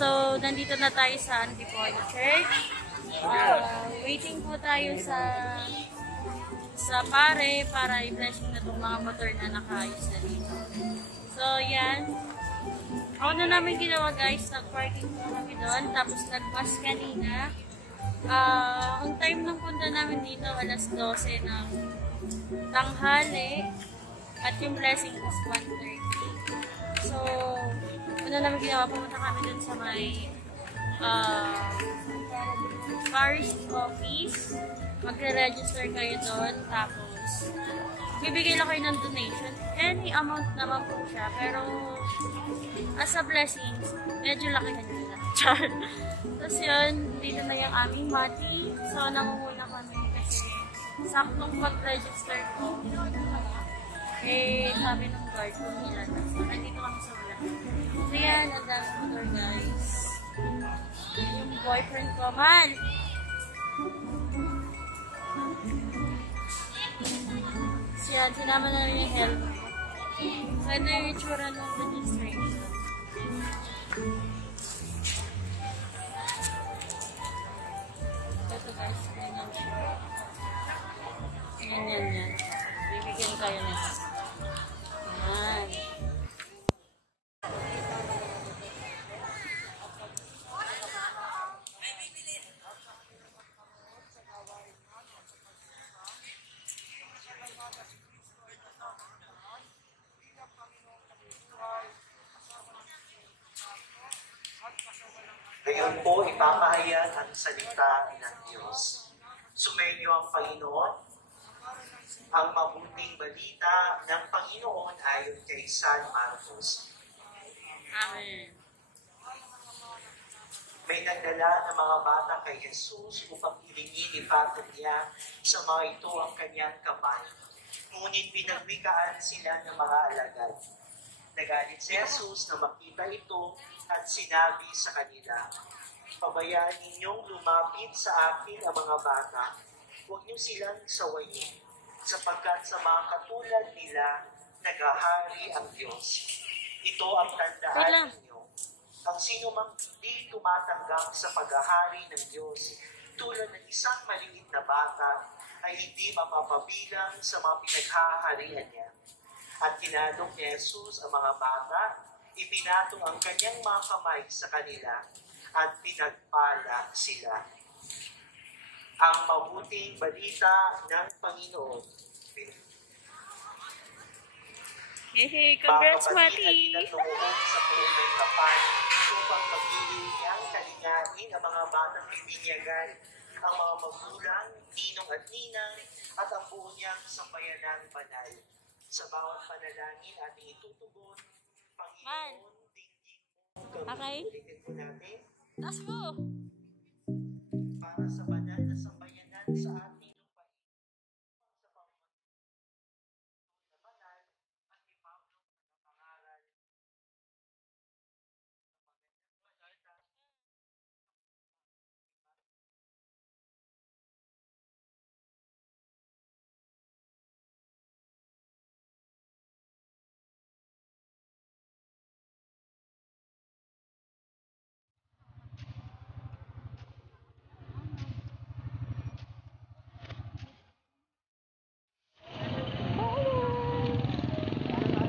So, nandito na tayo sa Antipolo Church. Waiting po tayo sa pare para i-blessing na itong mga motor na nakaayos na dito. So, yan. Ako na namin ginawa guys, nag-parking po kami doon, tapos nag-bus kanina. Ang time ng punta namin dito, alas 12 ng tanghali, at yung blessing is 1:30. So, ano namin ginawa, pumunta kami doon sa may parish office. Magre-register kayo doon, tapos bibigay lang kayo ng donation. Any amount naman po siya, pero as a blessing, medyo laki na nila. Tapos yun, dito na yung aming mati. So, namumuna kami kasi saktong mag-register ko. Sabi ng guard kung ilan. So, nandito kami sa wala. So, yan, ang dami motor guys. Yung boyfriend ko, man! So, yan, sinama na rin yung helmet. So, ito yung itsura ng registration. Ito guys, ganyan siya. Yan. Bibigyan kayo na. Yan. Ngayon po, ipapahayag ang salita ng Diyos. Sumainyo ang Panginoon. Ang mabuting balita ng Panginoon ayon kay San Marcos. Amen. May nagdala ng mga bata kay Jesus upang hilingin ipatong niya sa mga ito ang kanyang kamay. Ngunit pinagwikaan sila ng mga alagad. Nagalit si Jesus na makita ito at sinabi sa kanila, "Pabayaan ninyong lumapit sa akin ang mga bata. Huwag niyo silang sawayin, sapagkat sa mga katulad nila, naghahari ang Diyos. Ito ang tandaan ninyo. Ang sino mang hindi tumatanggap sa paghahari ng Diyos, tulad ng isang maliit na bata, ay hindi mapapabilang sa mga pinaghaharian niya." At tinadong ni Jesus ang mga bata, ipinatong ang kanyang mga kamay sa kanila, at pinagpala sila. Ang mabuting balita ng Panginoon. Hey, congrats, Mati! Mga kapatid at tumuhong sa puong ng kapal upang magiging ang kalingain ang mga batang ibinyagan, ang mga magulang, ninong at ninang, at ang buo niyang sambayanang banal. Sa bawat panalangin ating itutugon, Panginoon, dinggin mo kami. Ulitin po natin. Taas mo! Para sa banal na sambayanan sa ating